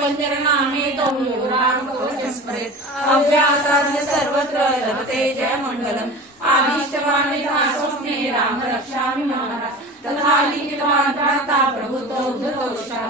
पंचरनामे तोरारुकवचस्मरेत् अव्यातार्य सर्वत्र लभते जय मंगलम् आदिष्टवानिधासोऽस्मे राम रक्षामि महाराज तथा लिखितवान् भ्राता प्रभुतो धृतोषा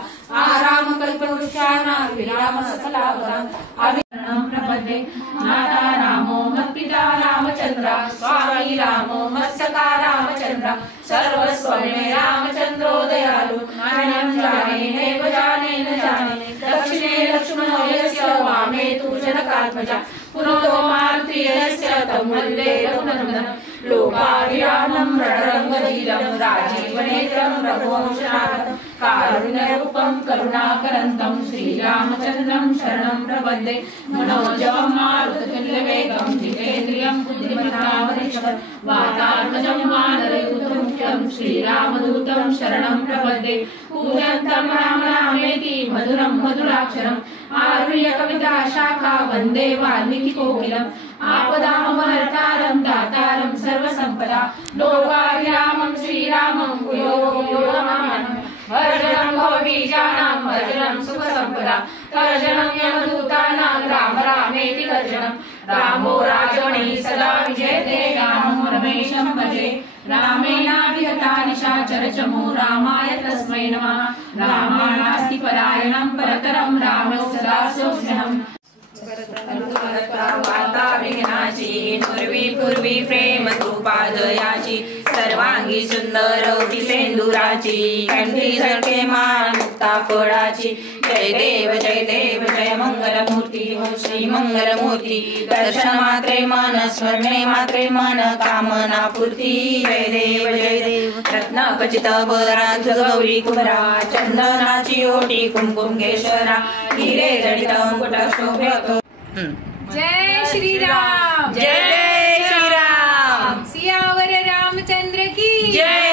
आराम कल्पवृक्षाणां विराम सकलावराम् अभिनम् प्रपद्ये माता रामो मत्पिता रामचन्द्र स्वामी रामो मत्सखा रामचन्द्र सर्वस्वमे रामचन्द्रो दयालु नान्यं जाने नैव जाने न जाने दक्षिणे लक्ष्मणो यस्य वामे तु जनकात्मजा पुरोतो मारुति यस्य तं वन्दे रघुनन्दनं लोकाभिरामं रणरङ्गधीरं राजीवनेत्रं रघुवंशनाथं कारुण्यरूपं करुणाकरन्तं श्रीरामचन्द्रं शरणं प्रपद्ये मनोजवं मारुततुल्यवेगं जितेन्द्रियं बुद्धिमतां वरिष्ठं वातात्मजं वानरयूथमुख्यं श्रीरामदूतं शरणं प्रपद्ये पूजन्तं राम रामेति मधुरं मधुराक्षरम् आरुह्य कविता शाखा वन्दे वाल्मीकि कोकिलम् आपदामहर्तारं दातारं सर्वसम्पदा लोकाभिरामं श्रीरामं भूयो भूयो नमामि भजनं भवबीजानां भजनं सुखसम्पदा तर्जनं यमदूतानां राम रामेति गर्जनं रामो राजवणे सदा विजयते रामं रमेशं भजे रामेणाभिहता निशाचरचमो रामाय तस्मै नमः रामानास्ति परायणं परतरं रामः सदा सोऽस्म्यहम् वार्ता विघ्नाची पूर्वी पूर्वी प्रेम कृपादयाची सर्वांगी सुंदर सेंदुराची कंठी झळके मान मुक्ता फळाची जय देव जय मंगलमूर्ती श्री मंगलमूर्ती दर्शन मात्रे मन स्मरणे मात्रे मन कामना पूर्ती जय देव रत्न खचित बरात गौरी कुबरा चंदनाची ओटी कुंकुम केशरा हिरे जडित मुकुट शोभ्यतो जय श्री राम जय श्री राम सियावर रामचंद्र की जय।